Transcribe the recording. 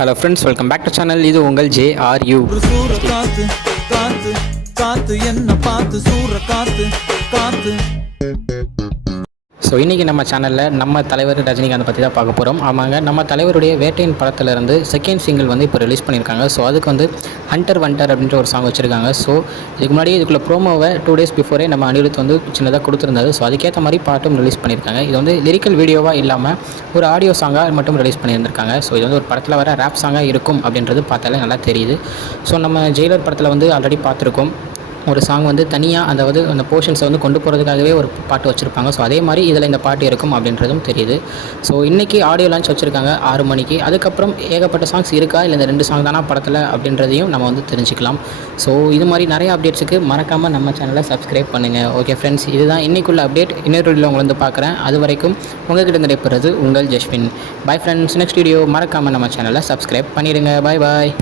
Hello friends, welcome back to channel. இது உங்கள் JRU. சூற காத்து காத்து காத்து என்ன பார்த்து சூற காத்து காத்து. ஸோ இன்றைக்கி நம்ம சேனலில் நம்ம தலைவர் ரஜினிகாந்த் பற்றி தான் பார்க்க போகிறோம். ஆமாங்க, நம்ம தலைவருடைய வேட்டையின் படத்துலேருந்து செகண்ட் சிங்கிள் வந்து இப்போ ரிலீஸ் பண்ணியிருக்காங்க. ஸோ அதுக்கு வந்து ஹண்டர் வண்டர் அப்படின்ற ஒரு சாங் வச்சுருக்காங்க. ஸோ இதுக்கு முன்னாடி இதுக்குள்ள ப்ரோமோவை 2 days பிஃபோரே நம்ம அனிருத் வந்து சின்னதாக கொடுத்துருந்தாரு. ஸோ அதுக்கேற்ற மாதிரி பாட்டும் ரிலீஸ் பண்ணியிருக்காங்க. இது வந்து லிரிக்கல் வீடியோவாக இல்லாமல் ஒரு ஆடியோ சாங்காக மட்டும் ரிலீஸ் பண்ணியிருந்திருக்காங்க. ஸோ இது வந்து ஒரு படத்தில் வர ரேப் சாங்காக இருக்கும் அப்படின்றது பார்த்தாலே நல்லா தெரியுது. ஸோ நம்ம ஜெயிலர் படத்தில் வந்து ஆல்ரெடி பார்த்துருக்கோம், ஒரு சாங் வந்து தனியாக அந்த போர்ஷன்ஸை வந்து கொண்டு போகிறதுக்காகவே ஒரு பாட்டு வச்சுருப்பாங்க. ஸோ அதே மாதிரி இதில் இந்த பாட்டு இருக்கும் அப்படின்றதும் தெரியுது. ஸோ இன்றைக்கி ஆடியோ லான்ச் வச்சுருக்காங்க 6 மணிக்கு. அதுக்கப்புறம் ஏகப்பட்ட சாங்ஸ் இருக்கா, இல்லை இந்த 2 சாங் தானா படத்தில் அப்படின்றதையும் நம்ம வந்து தெரிஞ்சுக்கலாம். ஸோ இது மாதிரி நிறைய அப்டேட்ஸுக்கு மறக்காமல் நம்ம சேனலை சப்ஸ்கிரைப் பண்ணுங்கள். ஓகே ஃப்ரெண்ட்ஸ், இதுதான் இன்றைக்குள்ள அப்டேட். இன்னொரு வீடியோவில் உங்களை வந்து பார்க்குறேன். அது வரைக்கும் உங்கள்கிட்ட நடைபெறுறது உங்கள் Jaswin. Bye friends. Next video மறக்காமல் நம்ம சேனலை சப்ஸ்கிரைப் பண்ணிடுங்க. பாய் பாய்.